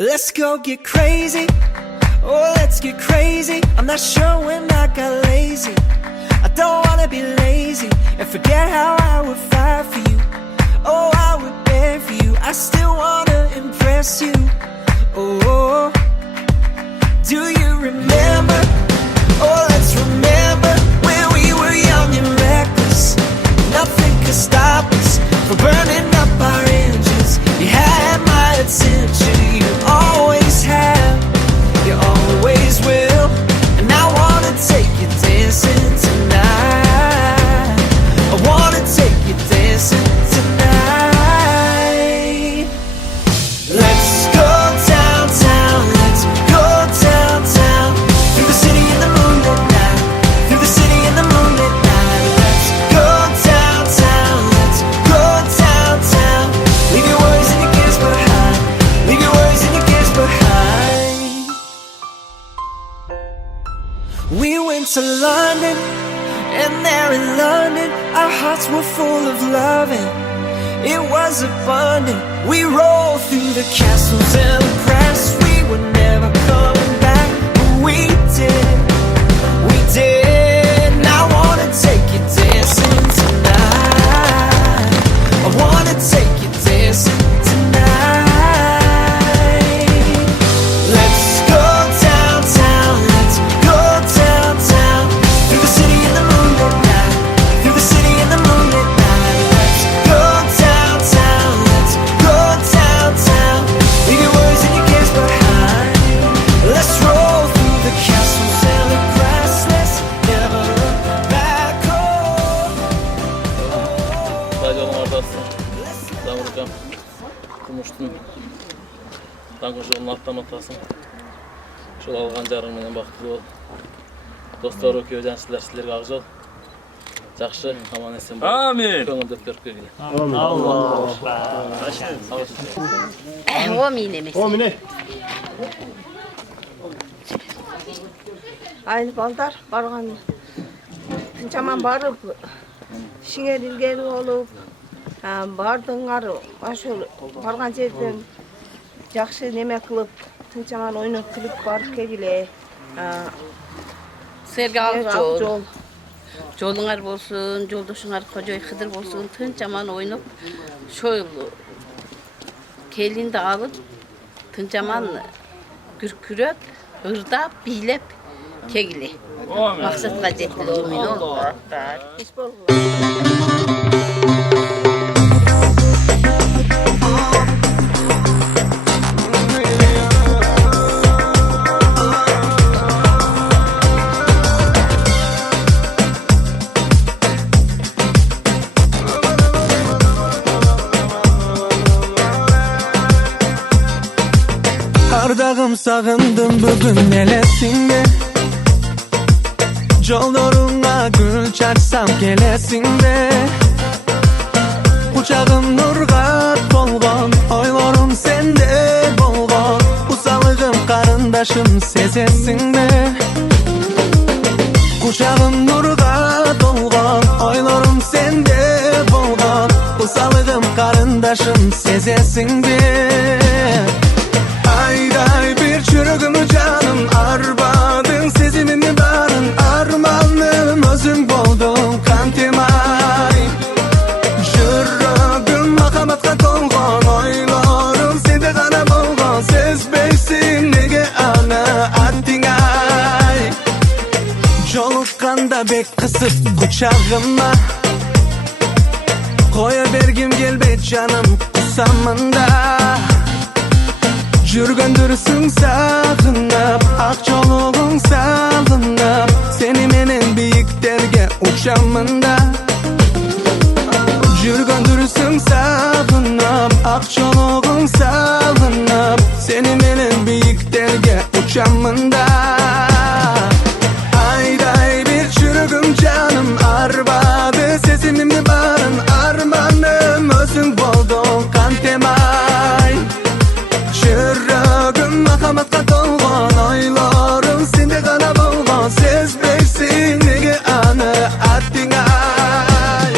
Let's go get crazy. Oh, let's get crazy. I'm not sure when I got lazy. I don't wanna be lazy and forget how I would fight for you. Oh, I would beg for you. I still wanna impress you. Oh, do you remember? Oh, let's remember when we were young and reckless. Nothing could stop us from burning up our engines. You had my attention. You always have. You always will. And I wanna take you dancing tonight. I wanna take you dancing tonight. Let's go downtown. Let's go downtown. Through the city in the moonlit night. Through the city in the moonlit night. Let's go downtown. Let's go downtown. Leave your worries and your cares behind. Leave your worries and your cares behind. We went to London, and there in London, our hearts were full of loving. It was abundant. We rolled through the castles and the crafts. We were never coming back, but we did. We did. And I wanna take you dancing tonight. I wanna take you dancing tonight. Let's go downtown. Let's go downtown. Through the city in the moonlit night. Through the city in the moonlit night. Let's go downtown. Let's go downtown. Leave your worries and your cares behind. Let's roll through the castles and the grass. Let's never look back home. Radyo'nun ortasında Damırcan Kumuş'un Dangır yolunun alttan otasın. Şol alğan jarymyň bakty bol. Dostlar öküýden sizlerge agjal. Jakşı, aman esen bol. Amin. Köňülde öpüp gelin. O mine. Aynı balдар bargan. Jaman barıp şiňer ilgeri olup bardyňar aşol bargan жерден jakşı neme kılıp tınçaman oýnap kılıp barıp kegile. Serge ak jol. Joluňar bolsun, joldoşuňar Kojoy Hıdır bolsun, tınçaman oýnap şol kelinde alıp tınçaman gürküröp, ırdap, biylep kegile. Maksatga jetdi umin ol. Hiç bolmaz. Ardağım sağındım bugün elesinde. Jollarına gül çarsam gelesinde. Uçağım nurga tolgan, oylarım sende bolgan. Usalığım karındaşım sezesinde. Uçağım nurga tolgan, oylarım sende bolgan. Usalığım karındaşım sezesinde. Ayday bir çürügümü canım arbadın sezimimi barın armanım özüm boldum kantemay Jürgüm makamatga tolgan oylarım sende gana bolgan sezbeysin nege ana attingay Jolukanda bek kısıp kucağıma koya bergim gelbet canım kusamında Jürgöndürsün sağınap, ak joluğun salınap Seni menen biyiklerge uçamında Jürgöndürsün sağınap, ak joluğun salınap Seni menen biyiklerge uçamında Ayday bir çürügüm canım arbadı Sezimimni barın armanım özün boldun kantemay Jürgüm makamatga tolgan oylarım sende gana bolgan sezbeysin nege ana attingay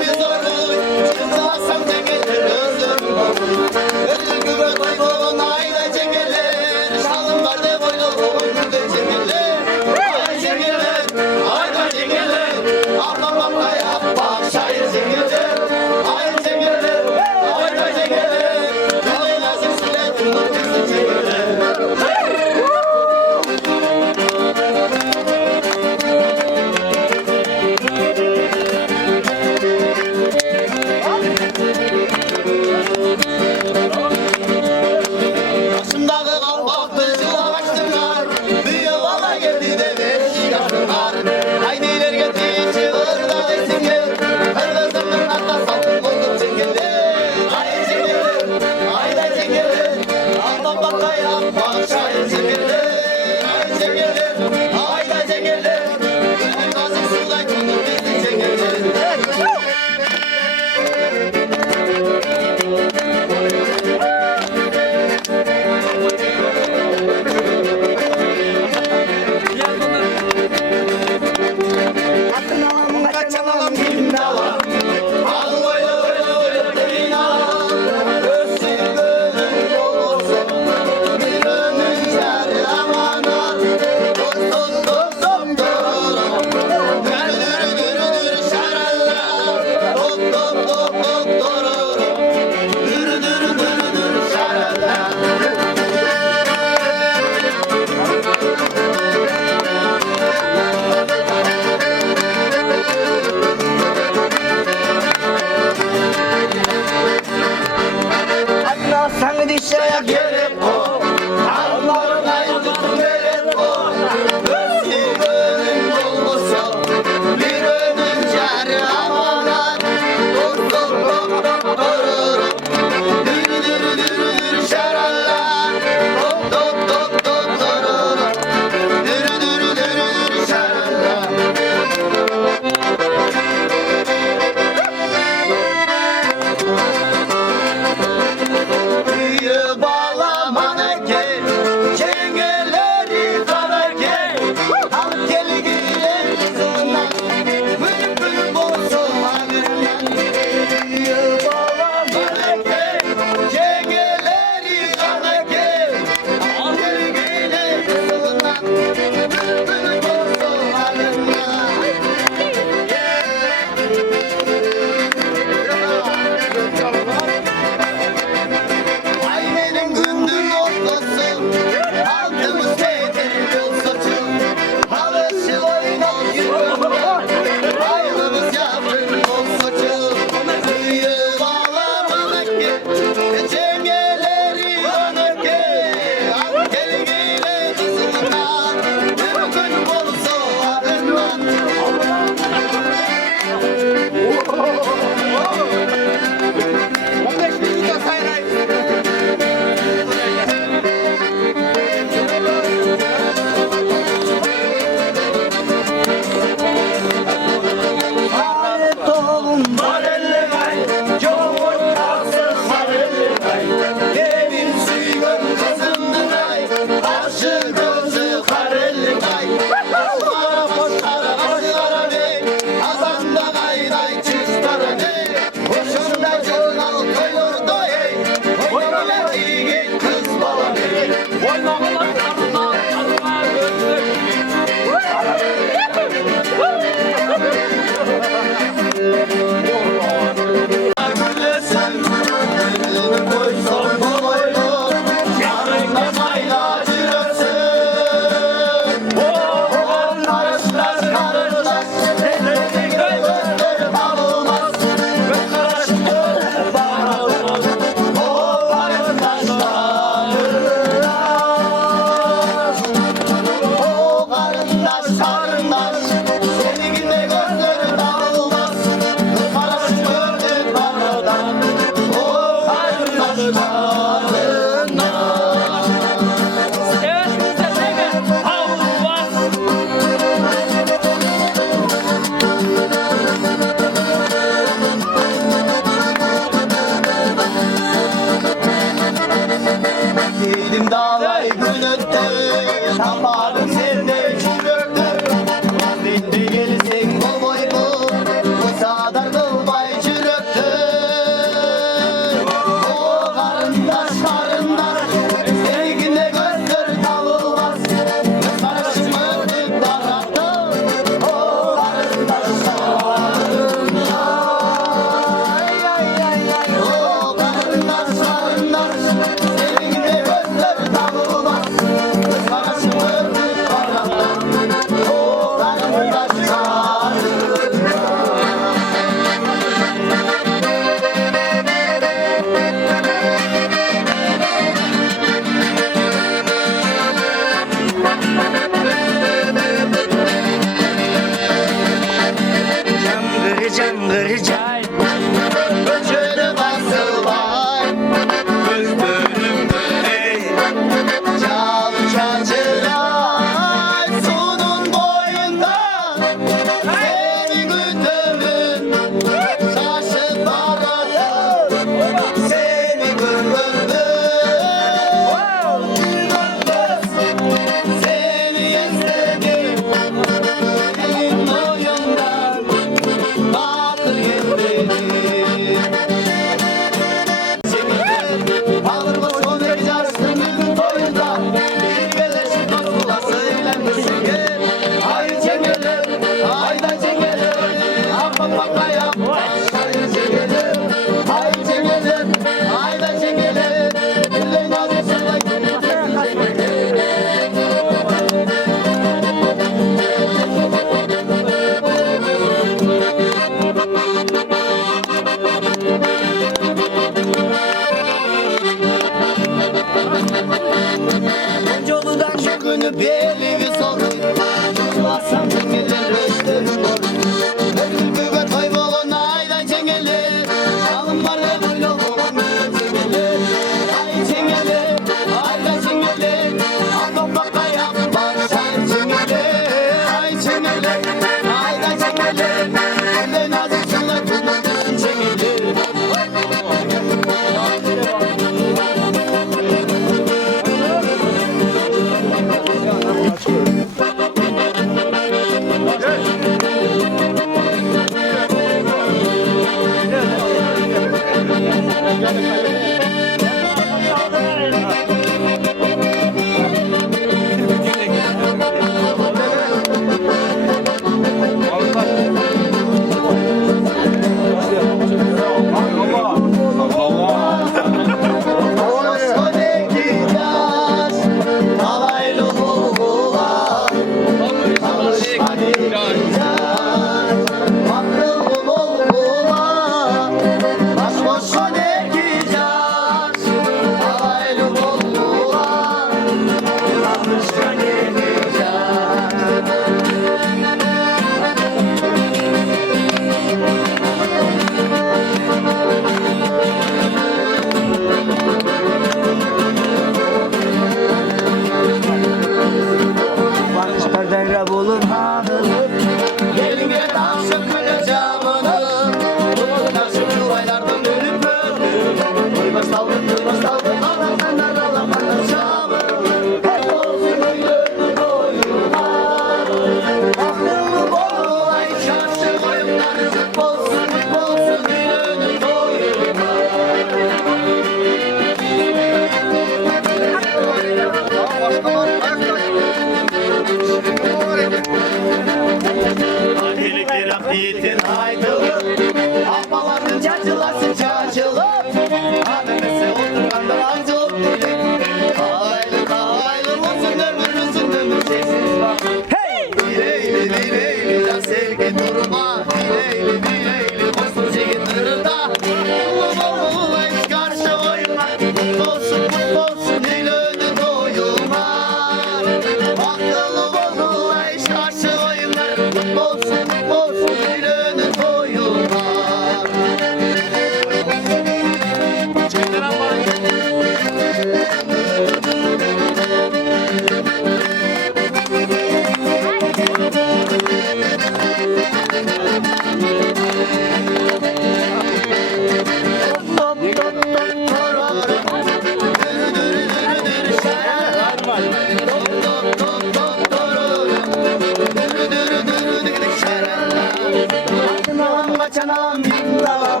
davam.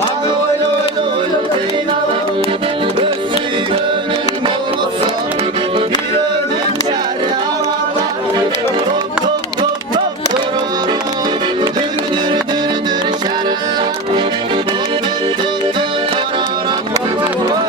Abi oyla oyla oyla deyin avam. Öksü gönül olmasa bir ölüm çare havada. Top top top top durur. Dür dür dür dür şarala. Top top top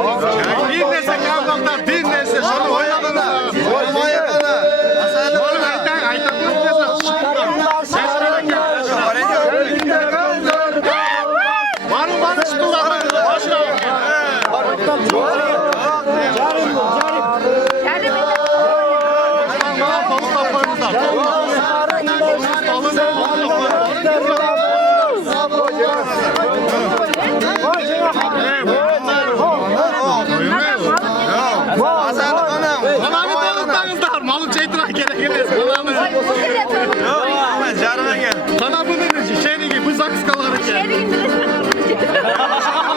Olsun canım, Dinlese kavgaklar, dinlese şunu oynadınız. Oynayana. Oğlum aytaklar dinlese. Varın varın şıkıldamayın. Başına. Malı çeytirak gerekiriz. Canına gel. Sana bu ne? Şeyini gibi bu sakız kalanı gel.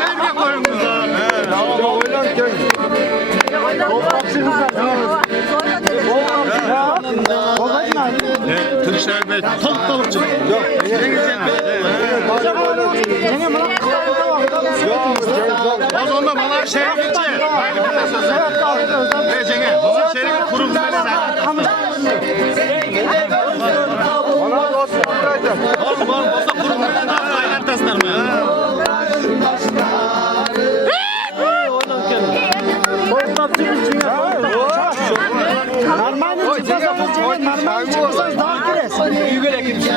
Evde koyunuz ha. Türkçe be. Top balıkçı. O zaman bana şey geçecek. Ne Cenge? Bunun şerimi kuruldu. Oğlum olsa kuruldu. Aylar taslar mı ya? Normal çıkırsanız daha kires. Yügele kimse.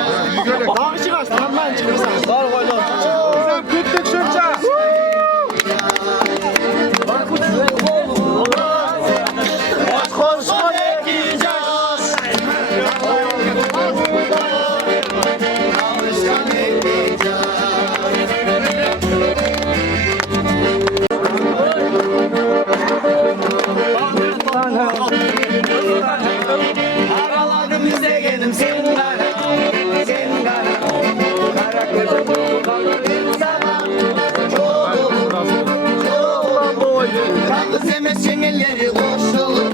Daha çıkarsın. Normal çıkırsanız. Dar koylar. Sen kütlük sürça. Koşma ekeceğiz. Alışkan ekeceğiz. Aralarım bize geldim senin gara, senin gara. Kara gözüm bu kalırım sana. Çok boylu. Kanlı semesin elleri koşulur.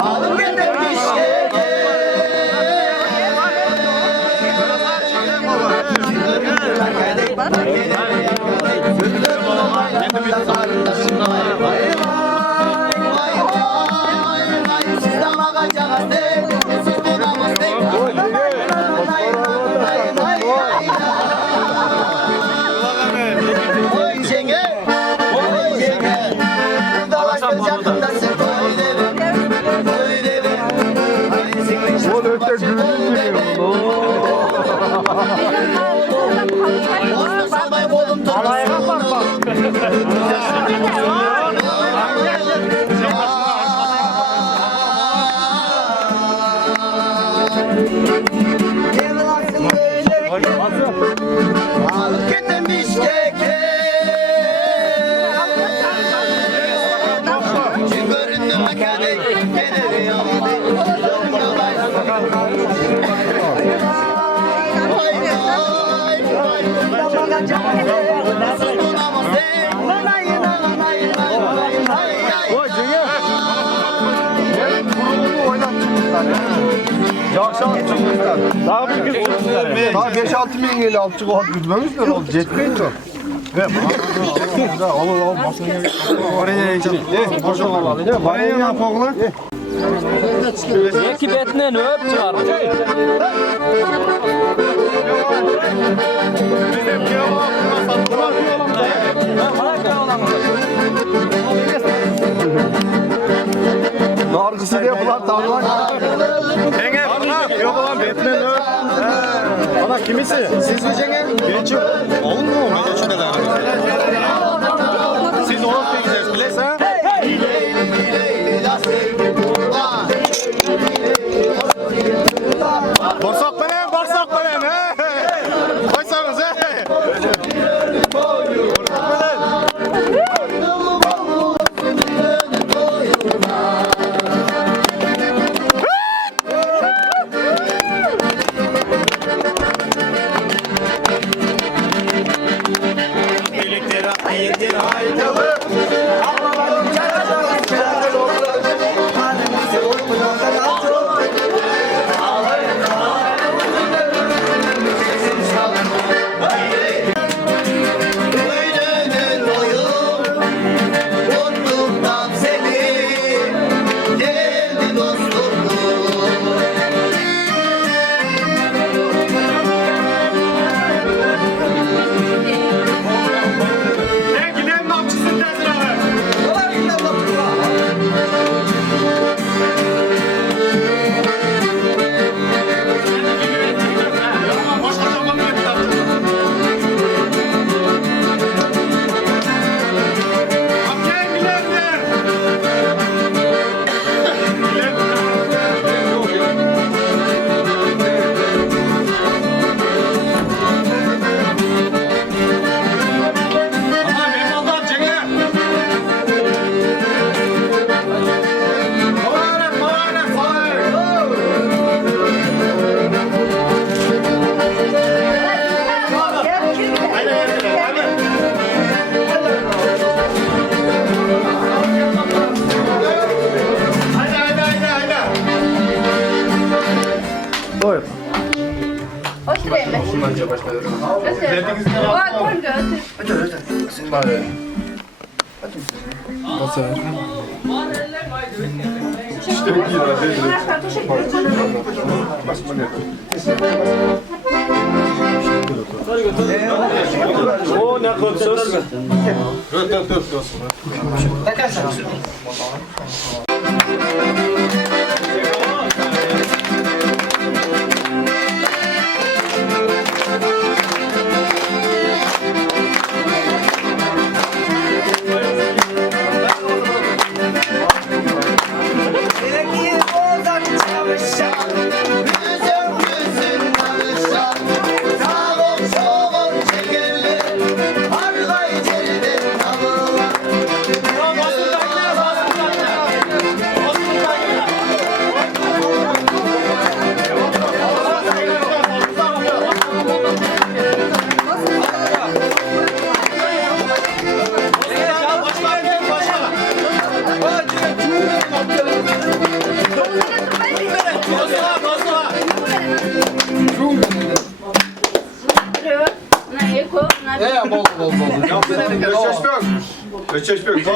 Alım getirmiş Alayına bak bak. Alıp getirmiş keke. Göründü mekane gelir yamadı. Daha bir gün daha 5-6 bin geliyor alçık o gülmemiz de oldu. Jetmeyin mi? Ve al masaya oraya geçelim. Boşa alalım. Oraya ne yapalım lan? İki betinden öp çıkar. Bizim köy oğlan sattılar. Nargısı diye bular tavlar. Enge bunlar. Yok lan Batman o. Ana kimisi? Siz mi Enge? Genç yok. Oğlum mu? Ben de şöyle siz onu pekeceğiz bilirse. Bağırsak benim, koysanız Buyur. Oturayım ben. Vay koy götür. O ne kadar söz?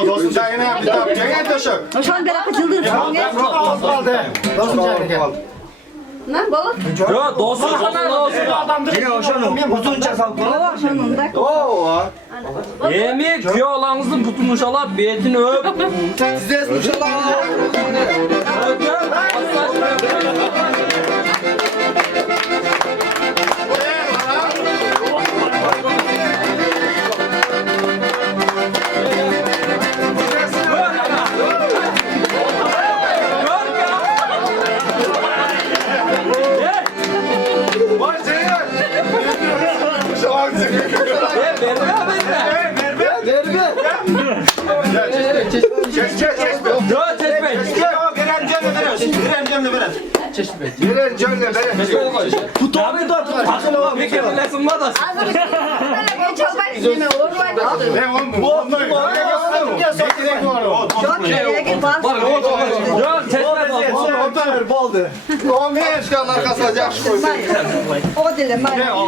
Dostum çayını yaptı. Çayını taşık. Şu an beraber yıldız. Lan balık. Yo dostum sana olsun. Yemek köy oğlanızın putunu şalap betini öp. Size şalap.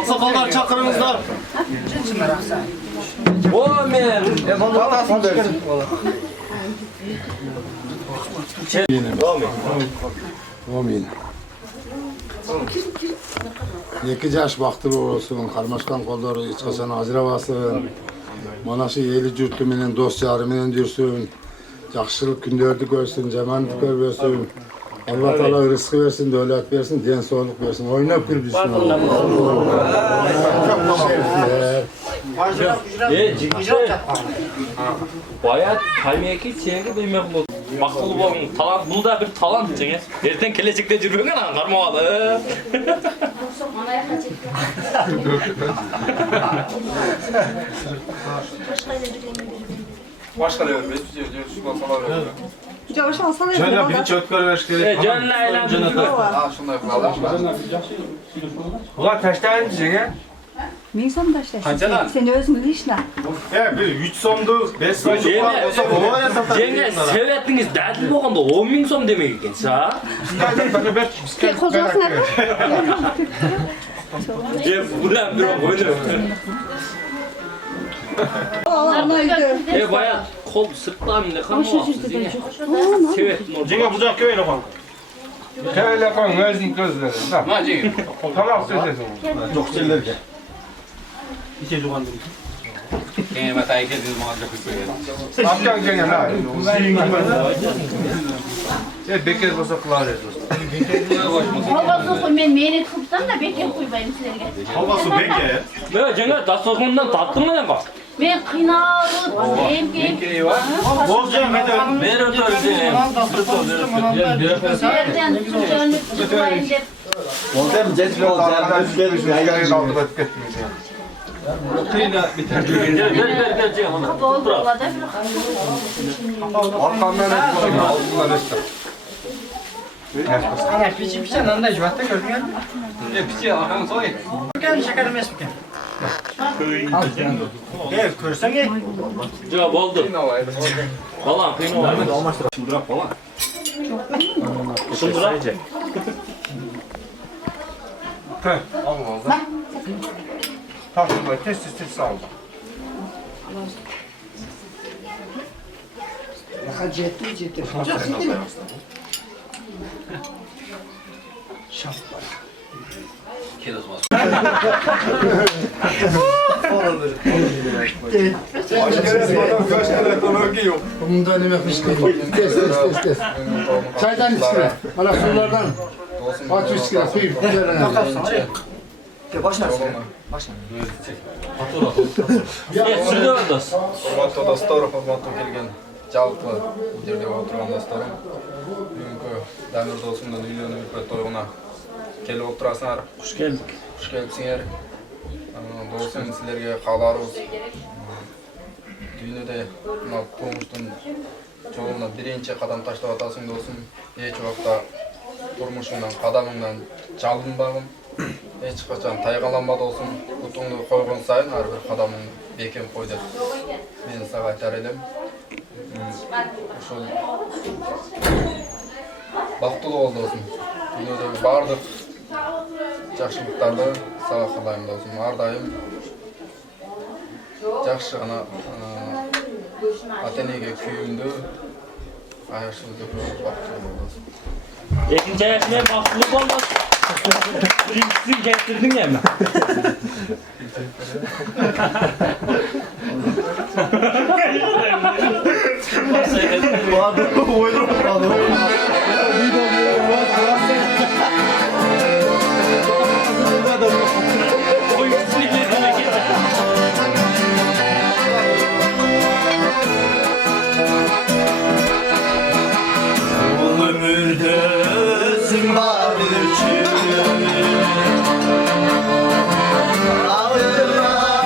Sakallar çakırınızlar. 2 yaş baktırı olsun, karmaşkan kolları hiç kaçan ajrabasın. Mana şu eli jurtu menen dost yarı menen dursun. Yaxşılık günlerdi görsün, jamanlık görmesin. Allah Teala rızkı versin, dövlet versin, den sağlık versin. Oynap bir bismillah. Bayağı kaymaki çeyrek duymak bu. Bakılı bolun talant, bu da bir talant çeker. Erten gelecekte жүрбөгөн аны кармагалы. Başka da vermez. Şuradan sana verelim. Yavaş alsana. Şöyle bir çötkör ver gerek. Canla aylandı. Ha şunu yapalım. Ulan kaç tane diyecek ya? Men som taşlasın. Qanchadan? Sen özün bilishna. Ya bir 3 so'mdu, 5 so'm olsa bo'ladi satar. Жеңе себетиңиz дәдил болгондо 10 000 сом демек экенсиз, а? Qo'zg'asın. Bulan bir oynuyor. Bayağı kol sırtlam ne kalmamışsınız yine. Sebet Cenga bucak köyüne bak. Köyle koyun özün gözleri. Ha Cengiz. Tamam söylesene. Çok şeylerge. Kenge matay kediniz muhabbet koyuyor. Amcan gene la. Bekir olsa kılar ediyorsun. Havası koy, men meyret tutsam da bekir koybayım sizlerge. Havası beke. Böyle Cengiz dasturxondan tattın mı lan bak? Men qiynalıp, emkep. Bolcan hadi. Ver ötörüzeyim. Yerden tutulunuk tutmayın dep. Bolcan jetli olacağını üstleri ayağını aldı etmez ya. Gel Cengiz. Kapı olada Arkamdan aldılar işte. Ana piçi piçi nanda jvatta gördün ya. Piçi arkanı soy. Gel şeker emes miken? Gel körsen gel. Cevap oldu. Balan kıyma var. Şundurak falan. Şundurak. Tö. Allah. Takımda test sağ ol. Ya ciddi. Şaplar. Bundan yemek fışkırıyor. Kes. Çaydan içkile. Hala sulardan. Aç içkile. Kıyıp güzelene. Başla. Şurada öldüz. Formatda dostlar, formatda kelgen жалпы bu жерде отырған достарым бүгүнкү Дамир досумдун үйлөнүү үпөт тоюна келип отурасыңар. Hoş geldik. Hoş келипсиңер. Досум силерге кааларыбыз дүйнөдө мына турмуштун жолуна биринчи кадам таштап атасың досум. Эч убакта турмушуңдан кадамыңдан жалынбагын. Эч качан тайгаланба досум. Бутуңду койгон сайын ар бир кадамың бекем кой деп мен сага айтар элем. Ошол бактылуу бол досум. Дүйнөдөгү баардык жакшылыктарды сага каалайм досум. Ар дайым жакшы гана ата-энеге күйүңдүү, аяшылуу бактылуу бол досум. Ekinci ayakmaya baktılık olmaz. Birincisini getirdin ya mi? O ikisini getirmek yeter. Ömürdesin var için ağırlar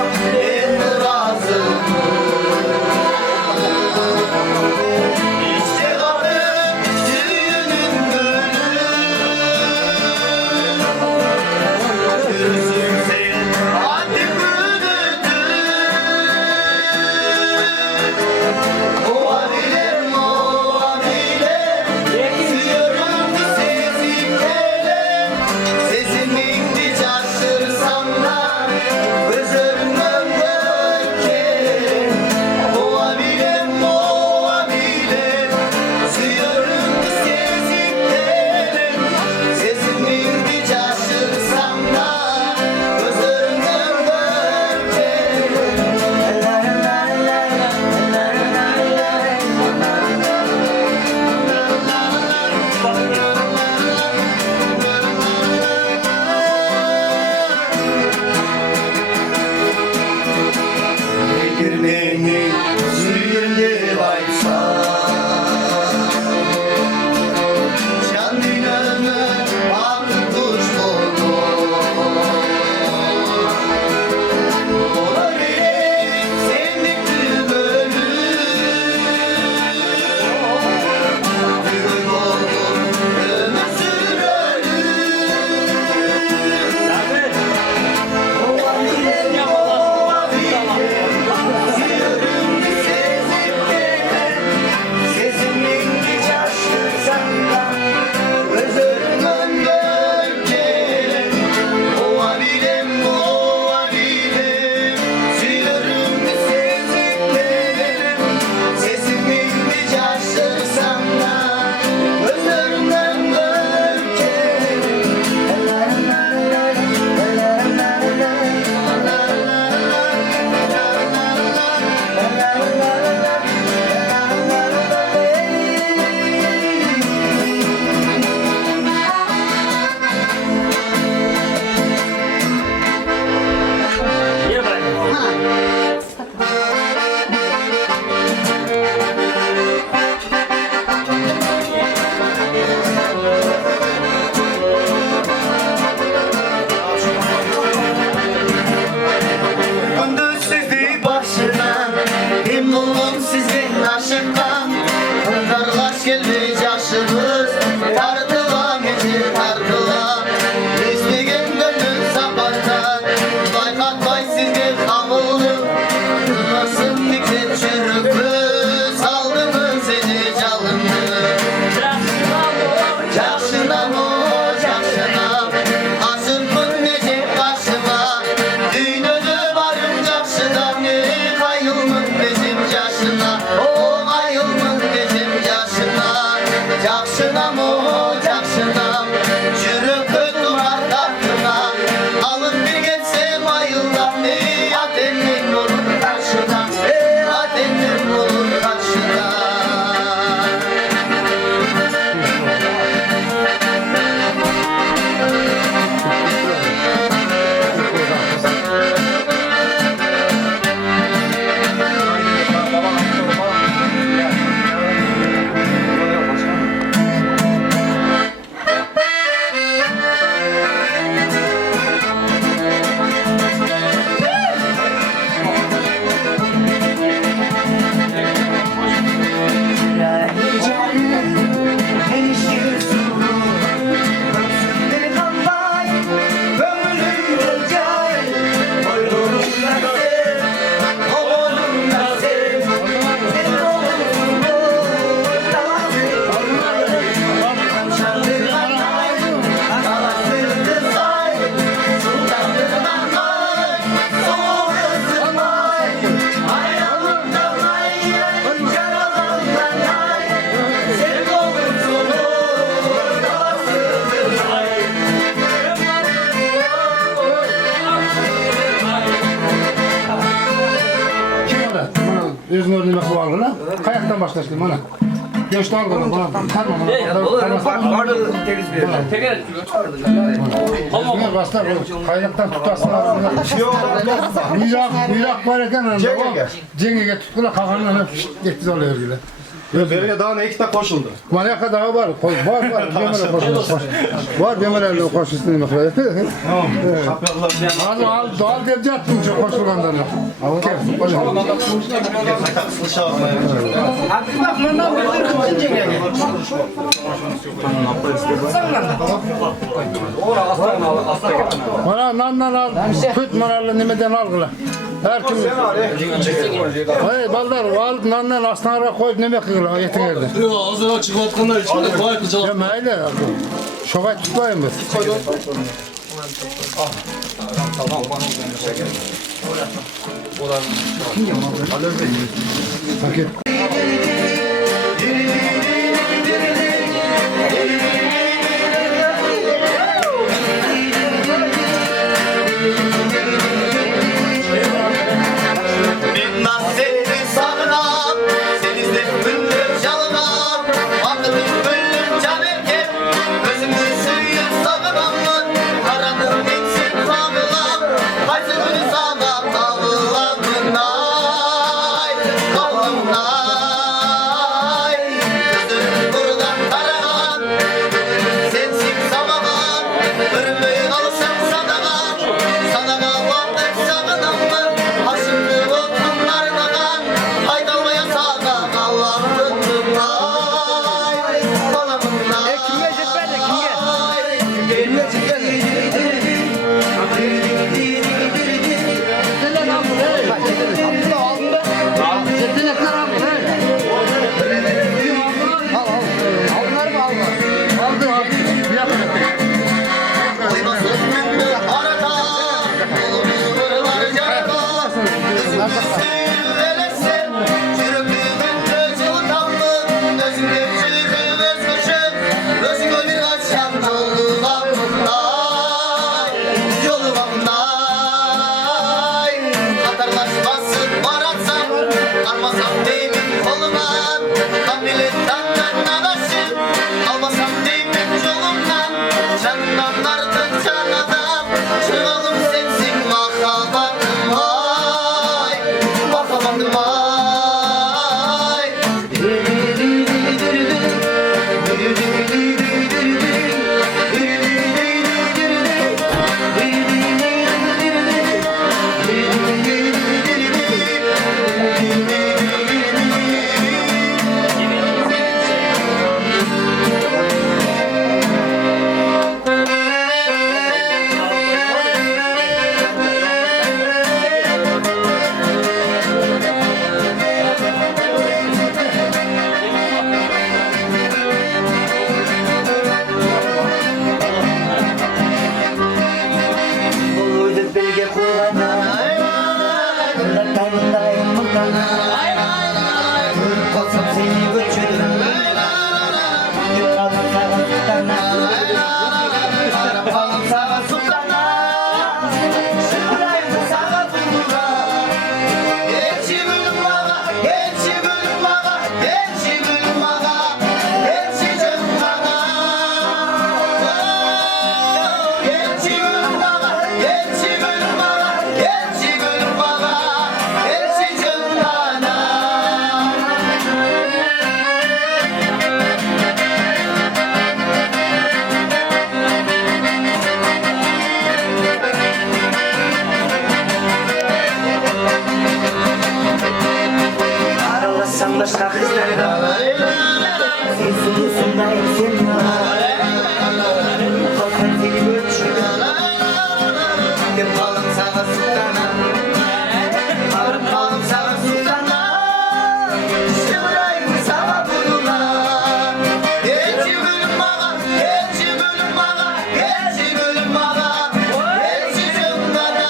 Özün ördüğüne kıvalgı lan. Kayaktan başlaştım bana. Göçte algıla bana. Tamam. Orada temiz bir yer. Teker. Özüne baslar. Kayaktan tutarsın. Uyrak varken cengege tutkula kakanla getiriz oluyor gibi. Berge dağına iki de koşuldu. Manyak daha var. Var. Bemer'e koşuyorsun. Var Bemer'e koşuyorsun demek. Al derece attım çok koşulgandan. Abi bak bundan bir kızın çeker. Bana nandan al. Küt manalı nimeden algıla. Her kim... Hayır ballar al nandan aslanlara koyup neme kıyıla yetin yerde. Yo ağzına çıkartkanlar içinde vay kıcalar. Ya meyle şokay tutmayın biz. Paket. Ben nasıl sağlam, seni sevdim canım. Vakıtım bölüm canerken, özümü suyum sağlam. Karanım geçsin sağlam, kaçı günü sağlam. Ağlamın ay, ağlamın ay. Gözüm buradan karalan, sensin samalan. Ölümü alsam sadalan, sadalan vardır sağlamın. Haşımlı otunlardan, haydalmaya sağdan. Allah'ın ay, balamın ay. Kimge cepberde kimge? Kimge cepberde. Yetenekler al buraya. Al onları mı alma? Aldı. Bir yapın. Uymasın mümkün arada, yolunu vururlar carada. Gözümü veresin, çürüklüğümün gözü utandı. Gözümde çürüklüğüm öz kuşum, gözümü bir açsam yolumamday. Katarlaşmasın aratsam, almasam deyimin kolumdan. Kabiliyettan ben adaşım, almasam deyimin yolumdan. Canımdan artık can adam, çıkalım sensin makabatım ay. Makabatım ay. Uydu belge koyana. Tanrı'yım mutana. Olsam seni göçürüm. Yıkalım sana sultana. Arapalım sana sultana. Şıkırayım sana bulura. Geçi gülüm bana, geçi gülüm bana, geçi gülüm bana, geçi canım bana. Geçi gülüm bana, geçi gülüm bana, geçi gülüm bana, geçi canım bana. Aralasam başka kızlarla. Sen sulusundayım sen var. Kalkan seni göçürüm. Yapalım sana sultana, yapalım sana sultana. Şıvrayım sana bulurlar. Geçi gülüm bana, geçi gülüm bana, geçi gülüm bana, geçi canım bana.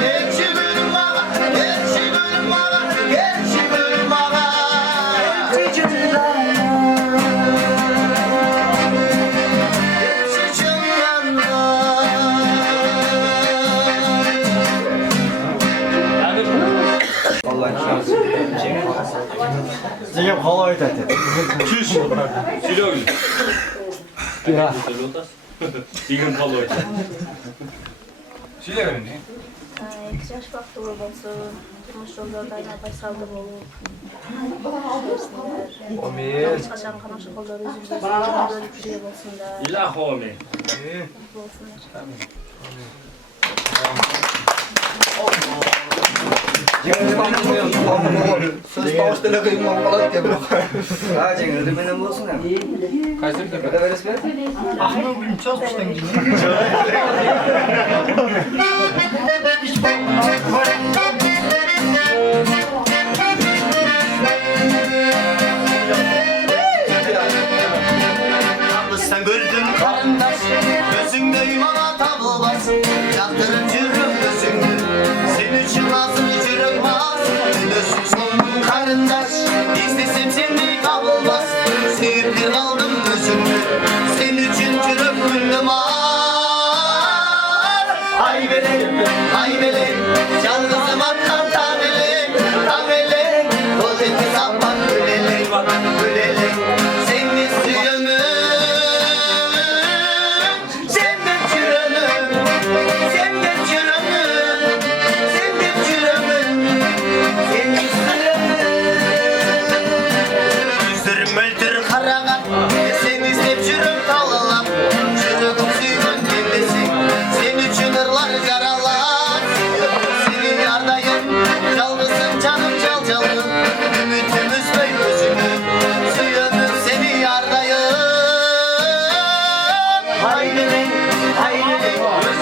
Geçi gülüm bana, geçi gülüm bana, geçi Zengem halay aytadi. Yaş vakti olsun, turmuş yollarda aynabay saldı olup. Hiç kaçan kanaşı kolları üzümde böyle bir şey olsunlar. İlah omi. Söz bağıştığıyla kıyımdan falan diye bırak. Ha, jengildi menen bolsun hem. Kayser de Öde beresizmi? Ahmet bugün çok piştin gibi. Sen gördüm karındaş, gözünde yumala tabulmaz. Yaktırıp yürüm gözünü, senin için nasıl yürümez. Ölüsün son karındaş, istesem seni kabulmaz. Sevip bir kaldım gözünü, senin için yürüm gündüm ay belek, ay belek, yalnızım atkan tamelek, tamelek. Rozeti sapmak gülelek, gülelek. Sen istiyorsun.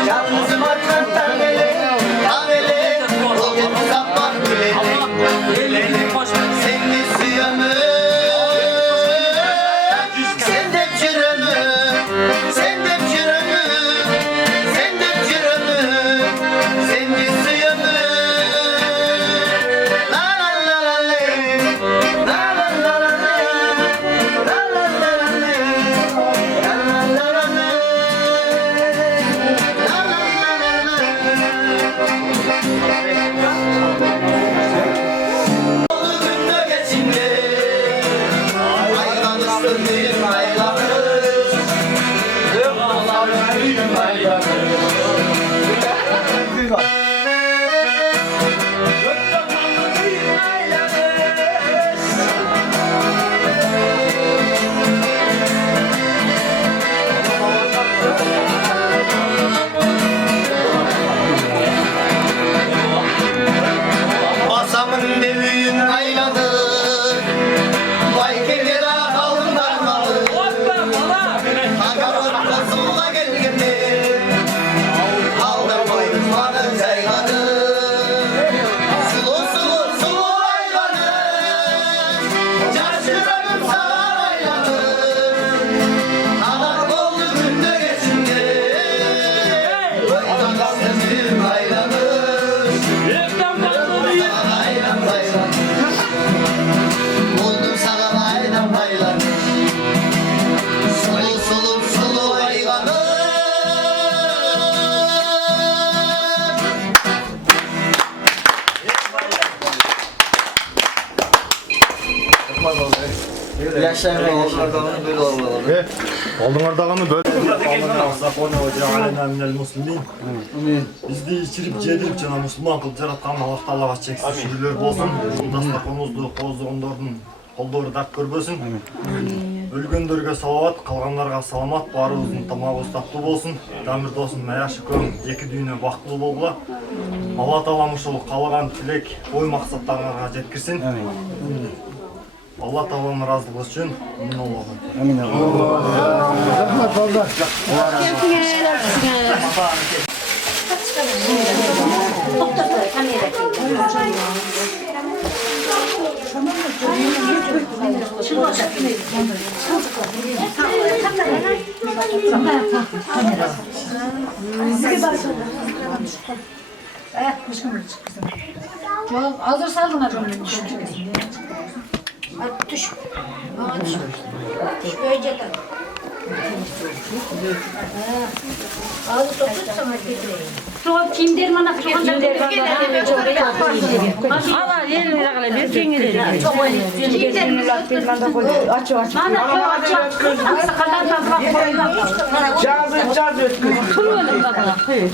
Yalnızım atkan tamelek, tamelek. Rozeti sapmak gülelek, gülelek. Sen istiyorsun. Sen de çürümü, sen de çürümü, sen de çürümü, sen de suyumü. La la la la le, la la la la le, la la la la le, la la la la le, la la la la le. Dolu günde geçince, aylan ısındım aylanır. Yıkılalım aylanır. Masamın devüğün aylanır. Vay kenara kaldım darmalı. Hakarot kasımla gelgimde. Aldım koydum bana caylanı. Sulu sulu sulu aylanı. Çarşırarım sana aylanı. Kadar oldu günde geçince. Oydan kastım aylanı. Aylan aylan. Buldum sana aylan aylan. Sulu sulu sulu aylanı. Yaşayın oğullardan böyle olmalı. Oldunlardağını böyle. Bizde içirip cedirip cana Müslüman kılıp jaratkan Allah Taala çeksin. Şükürler bolsun. Dastaqonuzdu, qozdugundardын колдору дарт көрбөсүн. Өлгөндөргө салават, калгандарга саламат, баарыбыздын тамагыбыз таттуу болсун. Дамир досум, маяшы көң, эки дүйнө бактылуу болгула. Алла Таалам ушул каалаган тилек, ой максаттарыңарга жеткирсин. Алла Тааланын ыраазылыгы үчүн эмне болобу? Амин. Рахмат балдар. Hazır saldın düş. Düş. Düş. Böyle Soğuk kim derman akşam Allah yerini rakla bir kenge dedi. Kim derman aç. Bana aç. Sakaldan tabak koyma. Caz ötkü. Kullanın bakla. Hayır.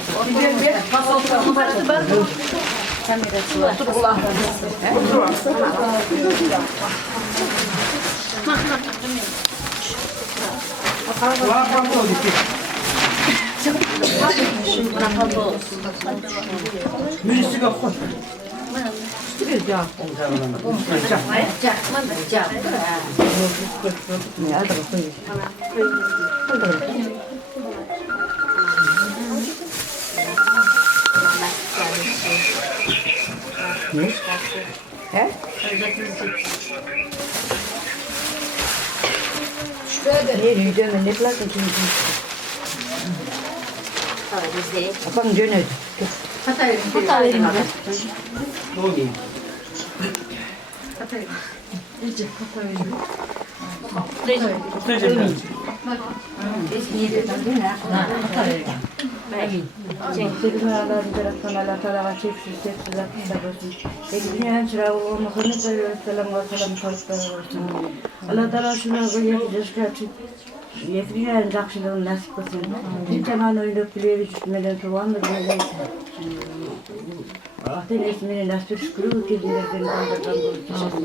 Allah Teala şuna Yetkilerin жақшылығын нәсіп қылсын. Тек жаман ойлап білері жүзмеден туғанды böyle. Атын есіміне нәсіп шүкірі кезіндерден балдардан болып кешесін.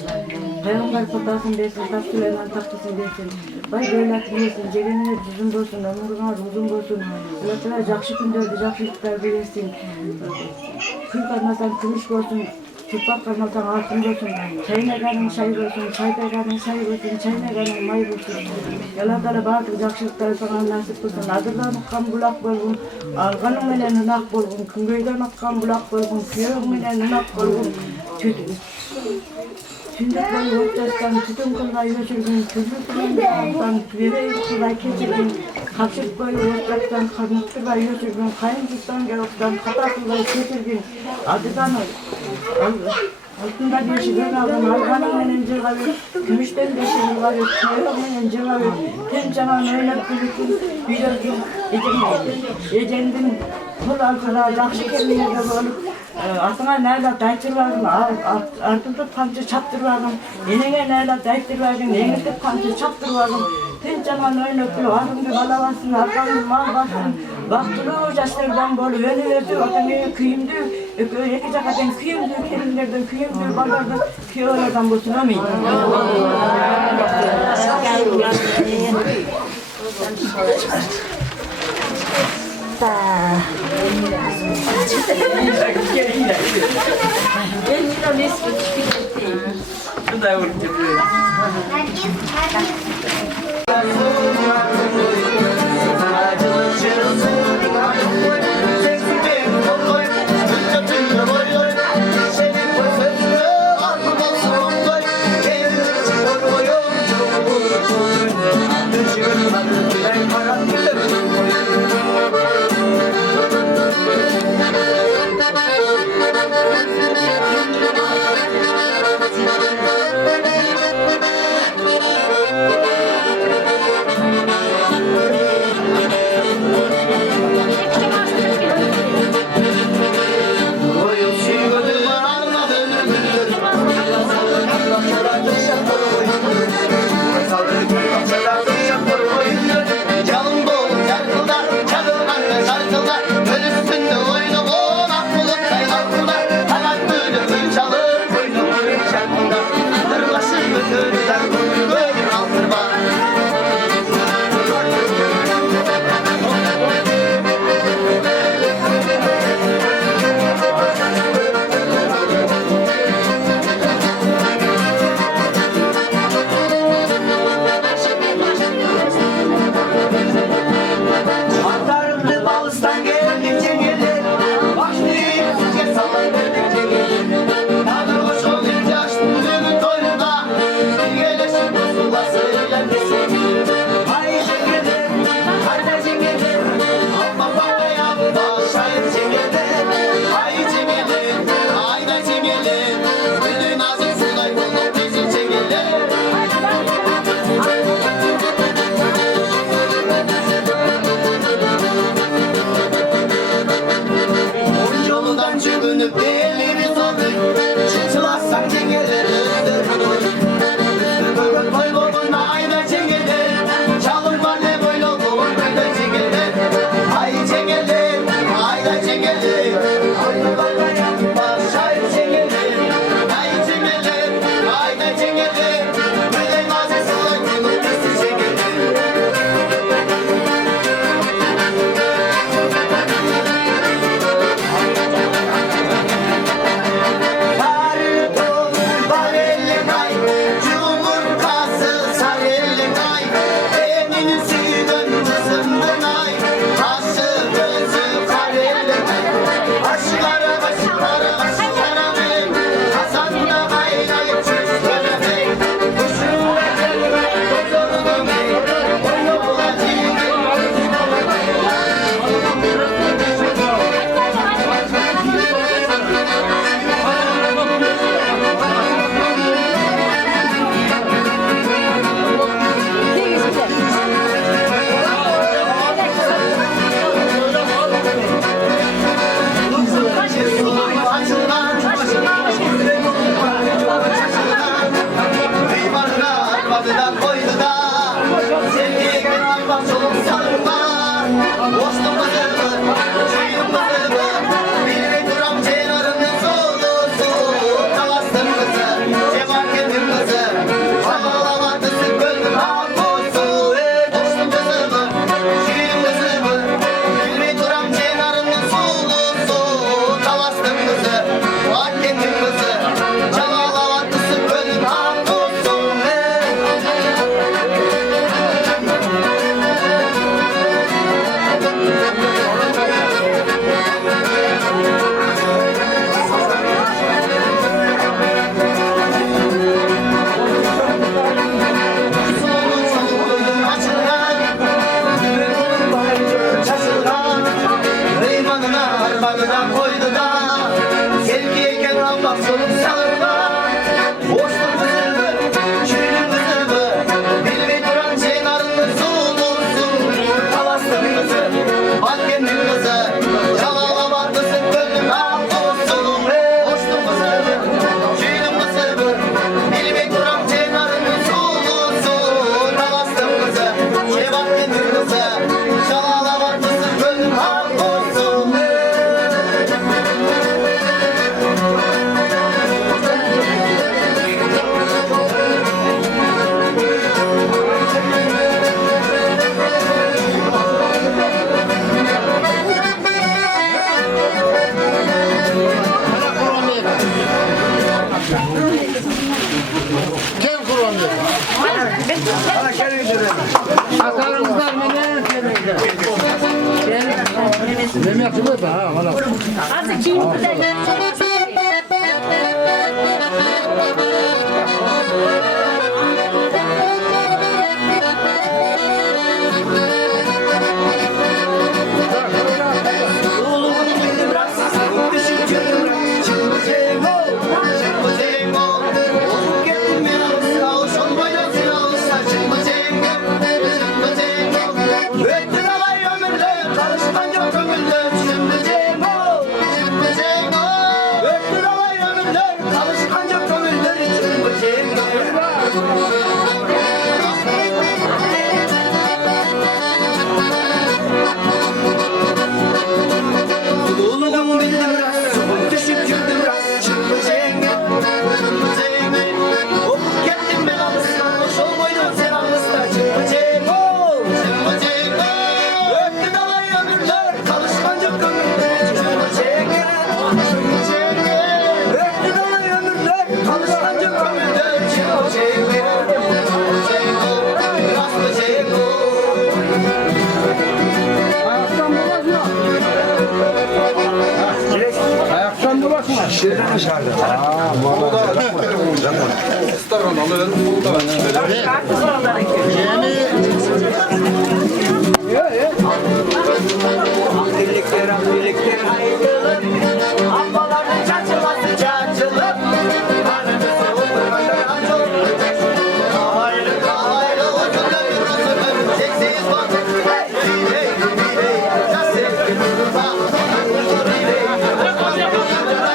Пайғамбар сапасын берсін, тап Сулейман тақтысын берсін. Бай бейлатын берсін, жегеніне жүзін болсын, өміріңа ұзын болсын. Allah Teala жақсы күндерді, жақсылықтарды берсін. Күл қармасан күміш болсын. Tutpak kalmadan altın olsun, çaynaganın çay olsun, çaydaganın çay olsun, çaynaganın may olsun. Yaladara bağırdı, jakşılıklar sana nasip olsun. Adırdan akkan bulak bolgun, alganın menen ınak bolgun, küngöyden akkan bulak bolgun, kuyağın menen ınak bolgun. Tündük boyu ortasından tütün kılgay götürgün, tüzlük kılgaydan tüyere kılgay keçirgün, kapşık boyu ortasından karnık kılgay götürgün, kayıncıktan gavuktan kata kılgay keçirgün. Adıdan altında beşiğin alın, alganın menen cırgavı, gümüşten beşiğin var, kuyağın menen cırgavı, hem canan oynap gülükün, büyüdüm, ecendin kul altına, jakşı kelmelerge olup, Atına nerede daytırlarım, ardında kamçı çaptırlarım, enine nerede daytırlarım, enine kamçı çaptırlarım. Tüm canan oynaklı, arımdı balavasın, arkamdı mal basın, baktılı yaşlardan bolu, önü verdi, atını kıyımdı, iki cakadan kıyımdı, kelimlerden kıyımdı, balardan kıyılardan bulsun, amin. bölünüp değerleri zorluyor. Çıçılarsan cengeler öldürür. Üstü koy babın ayda cengeler. Çalın var ne böyle babın böyle cengeler. Ay cengeler, ayda cengeler. Oyunu bana yapma şair cengeler. Ay cengeler, ayda cengeler. Böyle nazesi oyunu üstü cengeler. Kim kurban verir? Atarımızlar mı ne? Ne yapıyorsun ha? Valla. Azıcık kim Hey, hey, hey, hey, hey, hey, hey, hey, hey, hey, hey, hey, hey, hey, hey,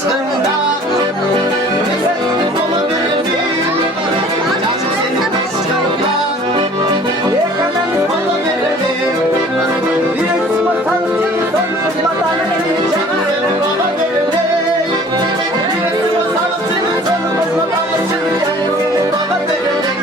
aşkında Ola verildim Canım senin aşkında Ola verildim Bir kısmı tanrıcı Sonrası vatanı Canım senin ola verildim Bir kısmı tanrıcı Sonrası vatanı Canım senin ola verildim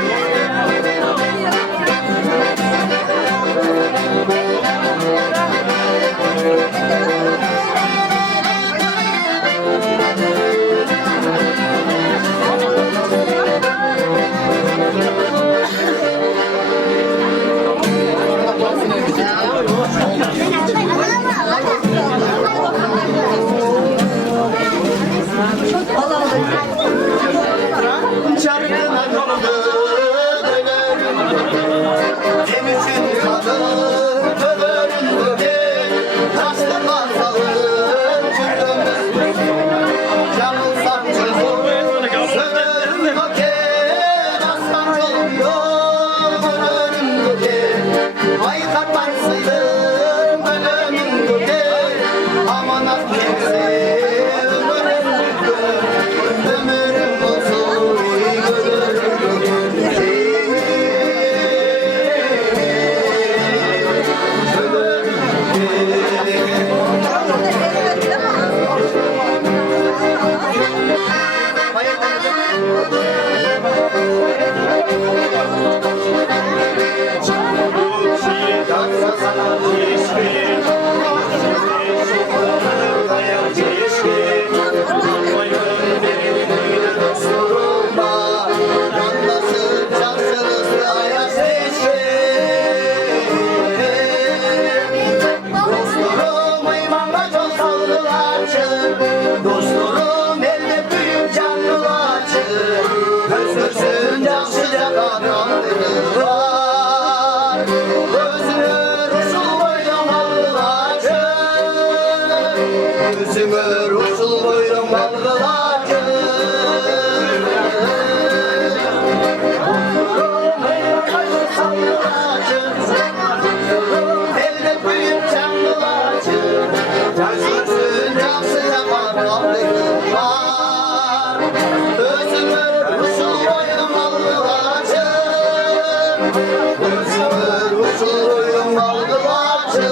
Çarkına döndü Kim için kadın bölündü Taşlı masalın çürümüz Canım saçı Sönürüm öken Aslan oluyor Bölünüm öken Ay katlansaydım Bölünüm öken Aman aklısı Ömrüm olsun Dostlarım elde büyük canlılarçı Özgürsün sıcak adamları var Özgür usul boyamalılarçı Özgür usul boyamalılarçı Elde büyük canlılarçı Özgürsün sıcak adamları var Özgür usul boyamalılarçı Özgür usul boyamalılarçı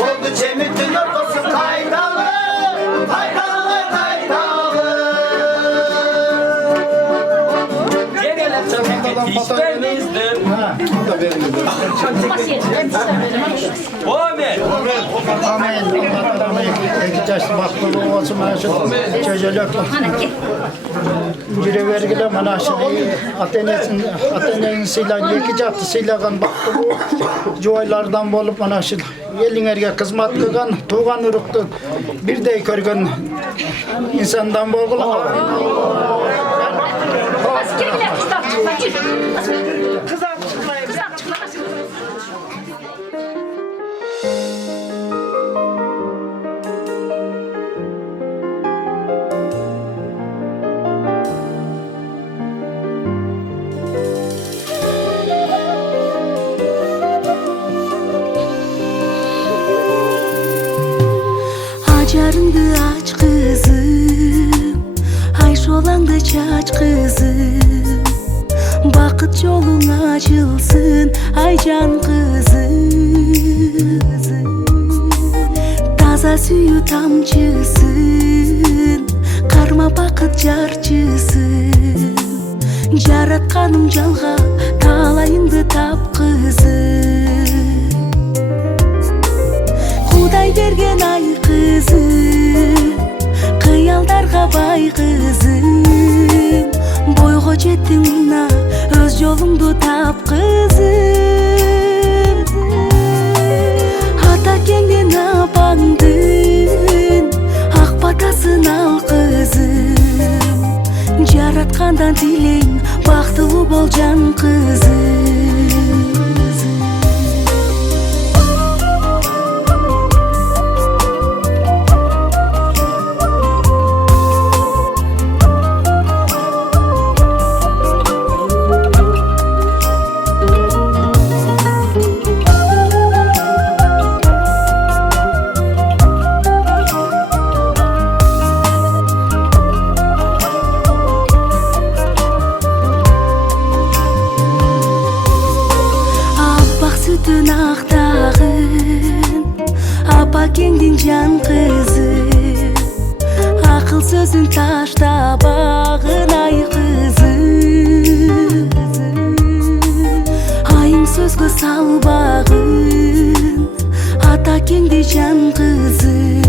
Oldu cemitin ortası kaydalı Kaydalı kaydalı Gegeler çabuk işlerimizdir. Muhammed. Biri vergile mana Atene'nin silah iki cattı silahgan baktı bu joylardan bolup mana şu elinlerge hizmet kılgan tuğan uruktu bir de körgün insandan bolgula Acarındı aç kızım Ayşolangdı çaç kızım Bakıt yolun açılsın Aycan kızım Taza suyu tamçısın Karma bakıt jarçısın Jaratkanım jalga Talayındı tap kızım Kuday bergen ay kızım Kıyaldarga bay kızım Boygo jettin mına Öz yolundu tap kızım Ata kengden apandın Ak жараткандан тилейм бактылуу бол жан кызым. Sütün aktağın Apakengdin can kızı Akıl sözün taşta bağın ay kızı Ayın sözgü sal bağın Atakengdi can kızı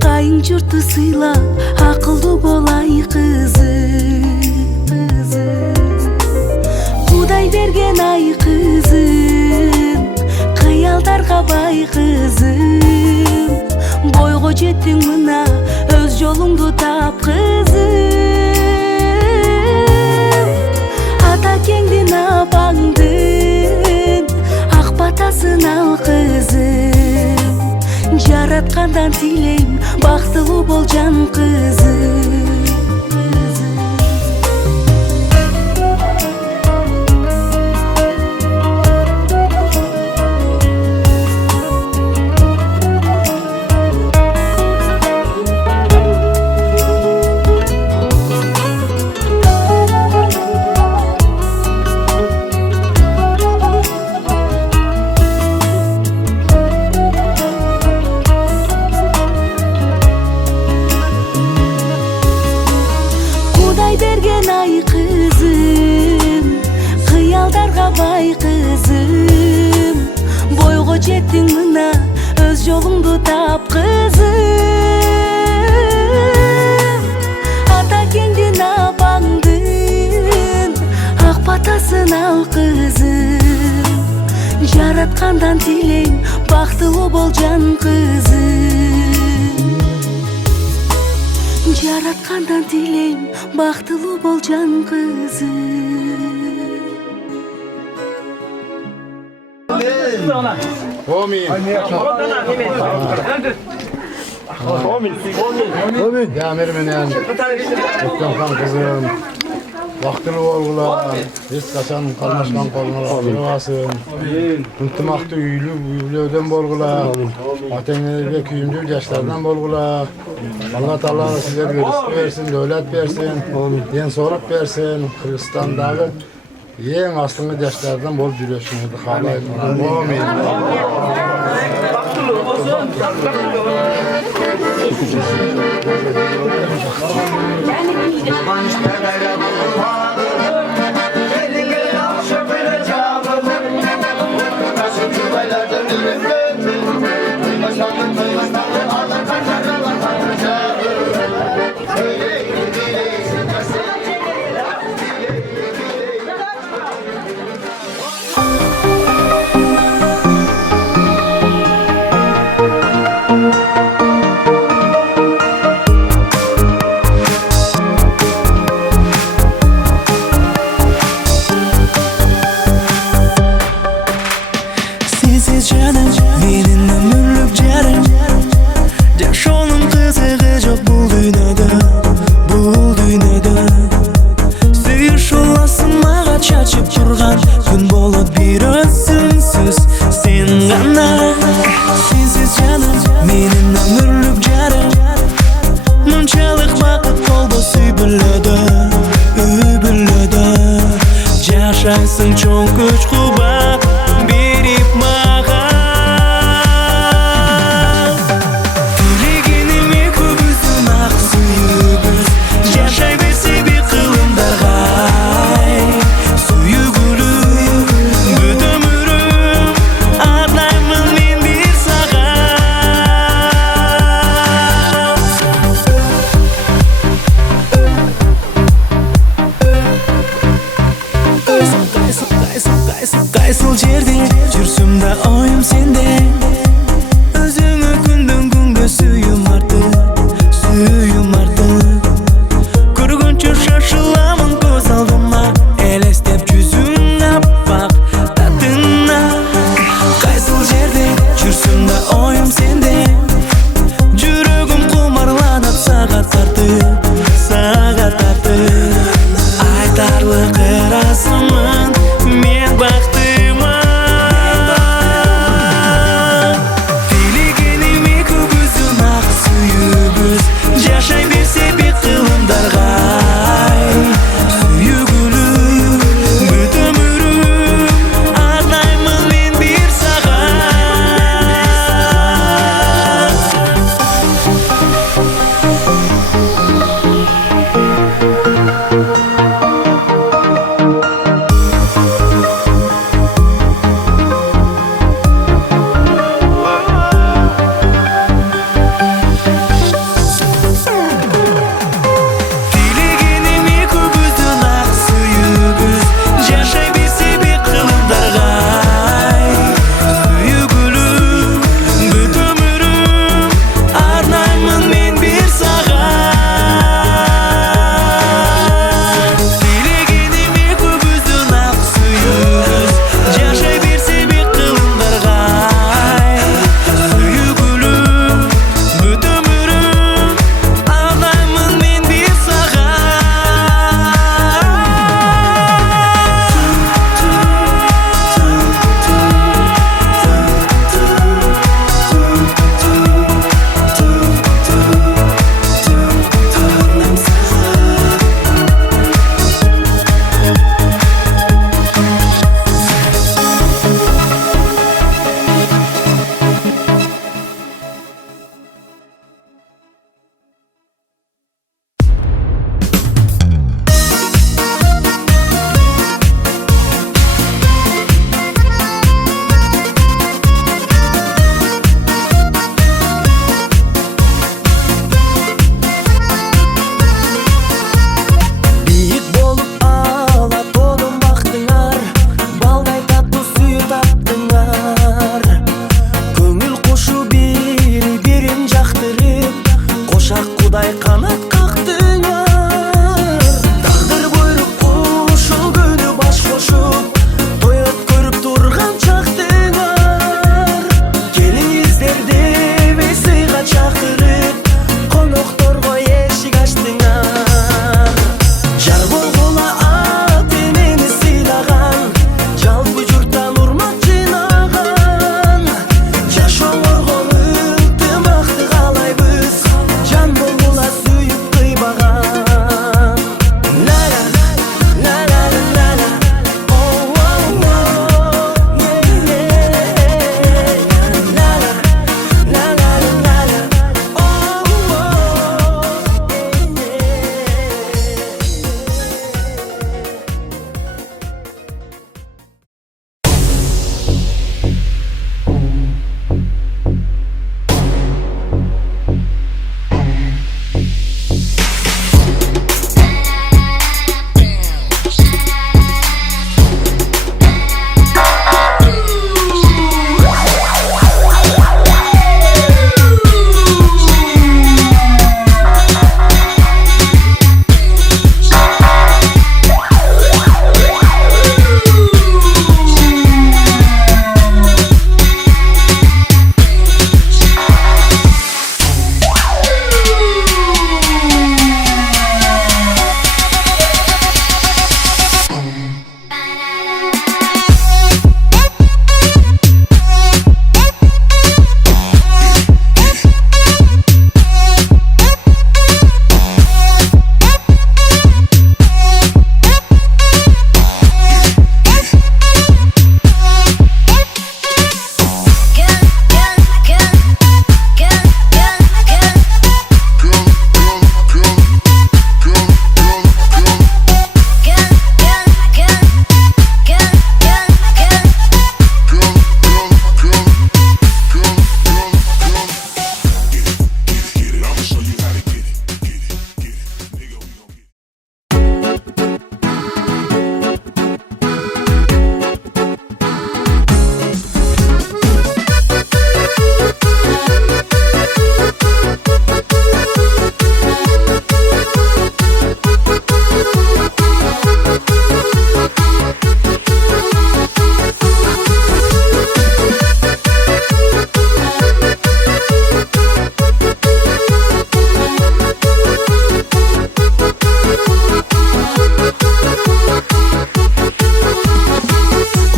Kayın jurttu sıyla Akıllı bolay kızı Kuday bergen ay kızım Kıyaldarga bay kızım Boygo jettin mına Öz yolungdu tap kızım Atakengdin apаңдын Ак батасын al kızım Жараткандан тилейм бактылуу бол жан кызым. Bergen ay kızım Kıyaldarga bay kızım Boygo jettin mına Öz yolungdu tap kızım Atakengdin apаңдын Ак батасын al kızım Жараткандан тилейм бактылуу бол жан кызым. Жараткандан тилейм бактылуу бол жан кызым. Jamir menen Öktemхан kızım Vaktılı olgula hiç kaçan kalmaşkan koluna almasın. Ынтымақты үйлөөдөн болгула. Ата-энелерге күйүмдүү жаштардан болгула. Алла Таала силерге рызык берсин, дөлөт берсин, ден соолук берсин. Кыргызстандагы эң астыңкы жаштардан болуп жүрөшүңүздү каалайм. Амин. Yaşaysın çok güç kuvvet berip mağan. Yüreğinime köbüsün ak suyubuz. Yaşay verse bir kılımdagay. Suyu gülüm, büt ömürüm adlayman men bir sağa. Kaysa Bulбулдай канат кактыңар Тагдыр буйрук ушул күнү баш кошуп той өткөрүп турган чактыңар Келиңиздер деп сыйга чакырып конокторго эшик ачтыңар Жар болгула ат эмени сыйлаган жалпы журттан урмат жыйнаган жашоолорго ынтымакты каалайбыз жан болгула сүйүп кыйбаган ла-ла, ла-ла-ла-ла-ла, оу-оу-оу, ла-ла, ла-ла-ла-ла-ла,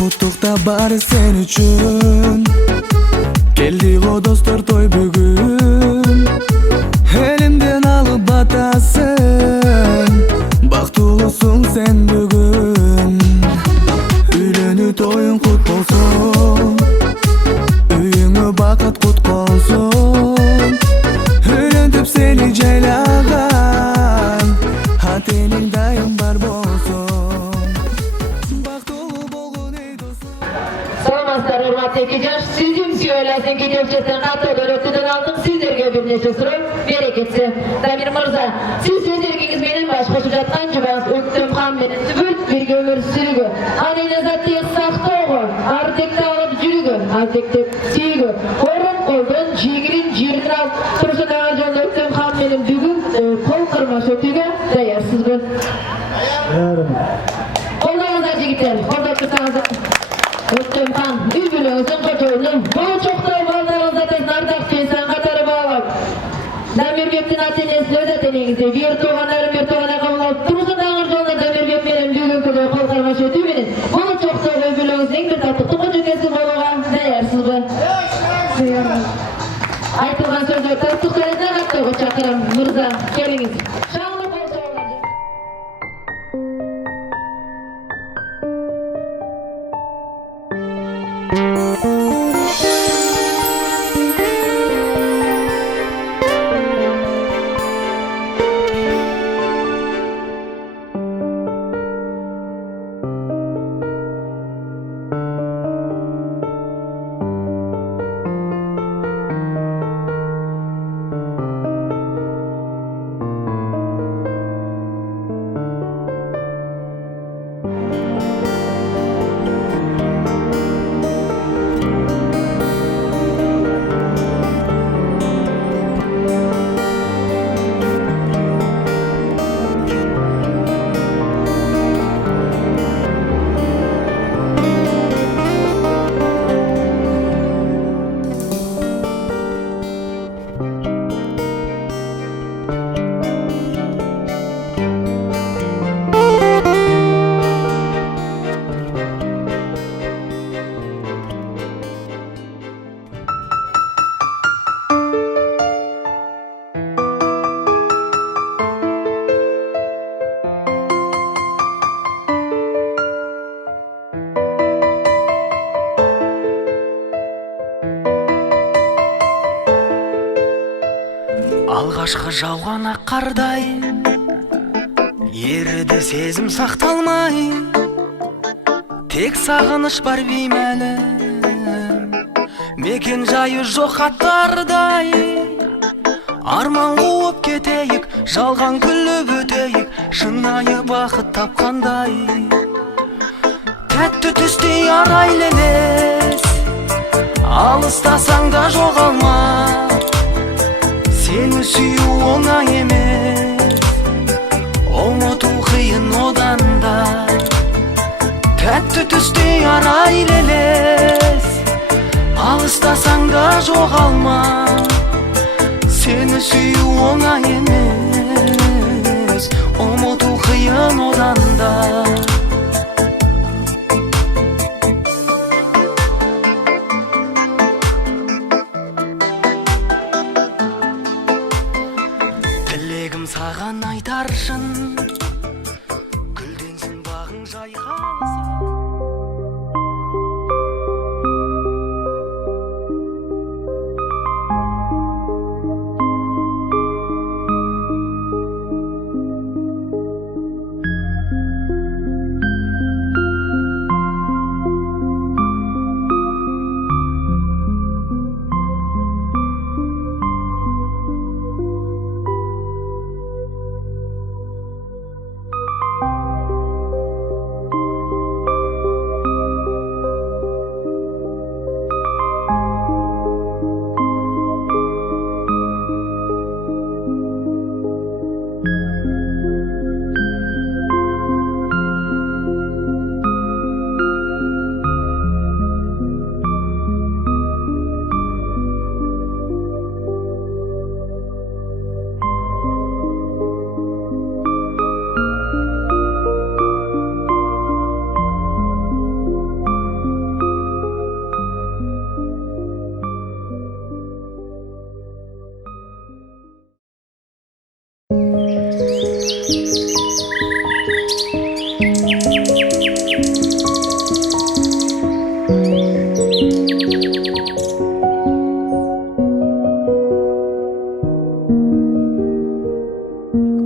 Куттукта баары сен үчүн келди го достор той бүгүн элимден алып батасын бактылуусуң сен бүгүн үйлөнүү тоюң кут болсун үйүңө бакыт кут колсун үйлөнтүп сени жайлаган ата-энең дайым бар болсун бактылуу болгон эй досум. Саламатсыздар, урматтуу экижаш. Сиздин сүйөйлөрдүн кедепчесин каттоодон өтүүдөн алдык. Сиздерге бир нече суроо берекетси. Дамир мырза, сиз өз эркиңиз менен баш кошуп жаткан жубаңыз Өктөмкан менен түбүт бирге өмүр сүргөн, анын азаттыгын сактоого, артекте алып жүргөн, артектеп сүйгөн, орун койгон, жигирин жерин алып Турсун Ағажан Өктөмкан менен бүгүн кол кырмаш өтүүгө даярсызбы? Колдоңуздар жигиттер, колдоп турсаңыздар. Өктөмкан үй бүлөңүздүн кочоюну бул чоктой балдарыңыздар тең ардактуу инсан катары баалап, Дамирбектин ата-энесин өз ата-энеңизди, бир туугандарын бир туугана кабыл алып, Турсун Ағажан Дамирбек менен бүгүнкү кол кармаш өтүү менен бул чоктой үй бүлөңүздүн эң бир таттуу кочокеси болууга даярсызбы? Айтылган сөздөрдү тастыктарыңыздар каттоого чакырам. Мырза, келиңиз. Шаңды кол соолор. Башқа жауған ақ қардай еріді сезім сақталмай тек сағыныш бар беймәлі мекен жайы жоқ хаттардай арман қуып кетейік жалған күліп өтейік шынайы бақыт тапқандай тәтті түстей арайлы елес алыстасаң да жоғалма сені сүю оңай емес ұмыту қиын одан да тәтті түстей арайлы елес алыстасаң да жоғалма сені сүю оңай емес ұмыту қиын одан да тілегім саған айтар шын гүлденсін бағың жайқалса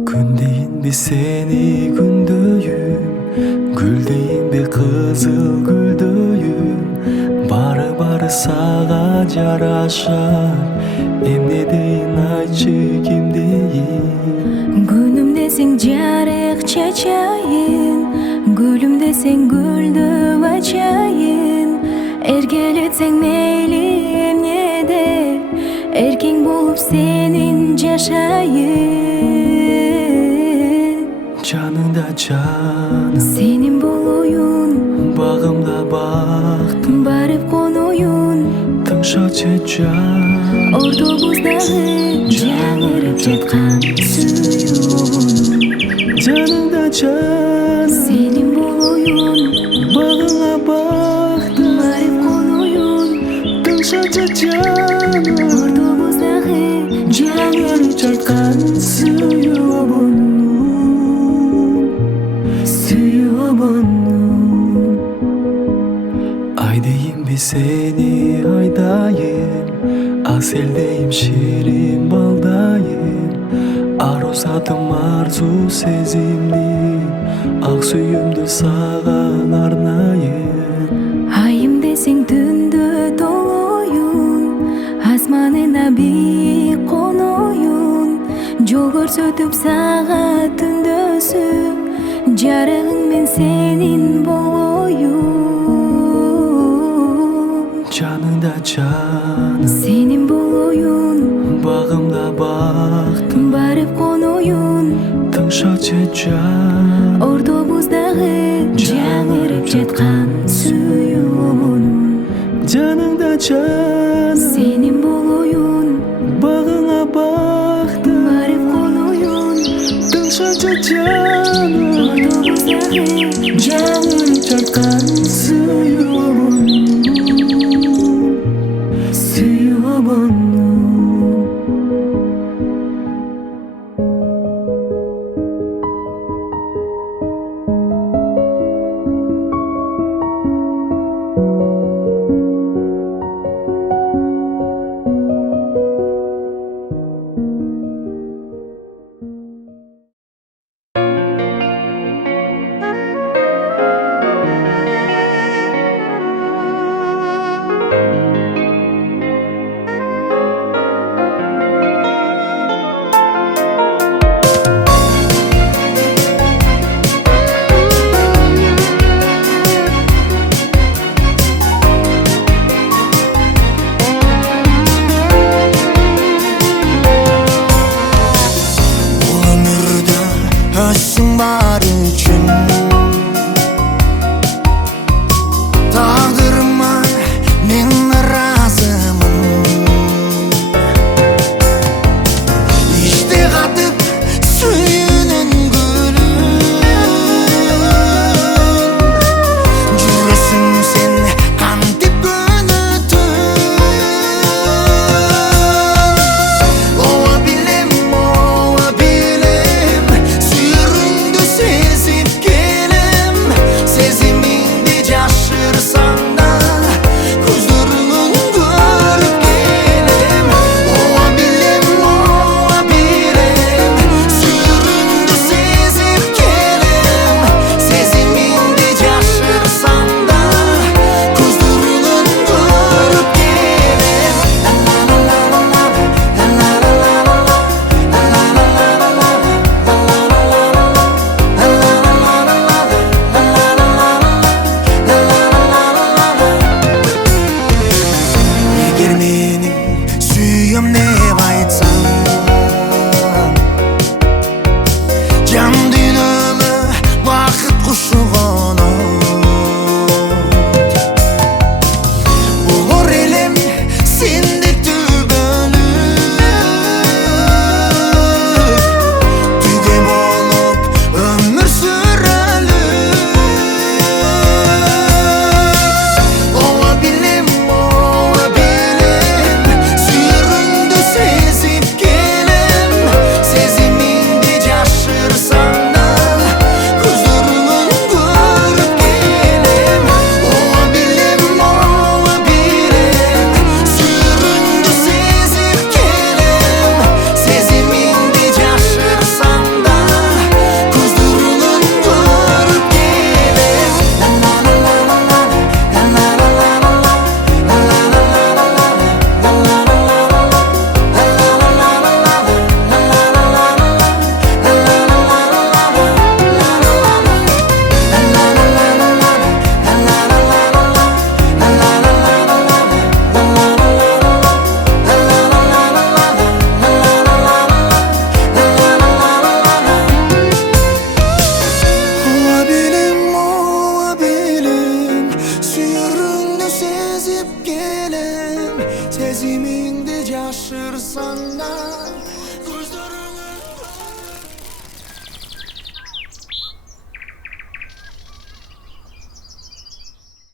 Күндейін бе сені күндейін гүлдейін бе қызыл гүлдейін бары саған жарашар эмне дейін айтшы ким дейін Күнім десең жарық чачайын гүлім десең гүлді açайын эркелетсең мейлі эмнеде эркең болып сенин жашайын Canında canım Senin болуюн Bağımda baktım Барып конуюн Тыңша чечан Ортобуздагы жаңырып жаткан сүйүүн Canında canım Senin болуюн Bağına baktım Барып конуюн Тыңша чечан Ортобуздагы жаңырып жаткан сүйүүн Aydayım bir seni aydayım Aseldeyim şirin baldayım Arusadım arzu sezimli Ak suyumdu sağan arnayım Ayım desең түндө толоюн Асманына бийик коноюн Жол көрсөтүп сага түндөсү Жарыгың мен сенин болоюн Canında canım Senin болоюн Bağımda baktım Барып коноюн Тыңша чечан Ортобуздагы жаңырып жаткан сүйүүн Canında canım Senin болоюн Bağına baktım Барып коноюн Тыңша чечан Ортобуздагы жаңырып жаткан suyumun сүйүүн Сезимиңди жашырсаң да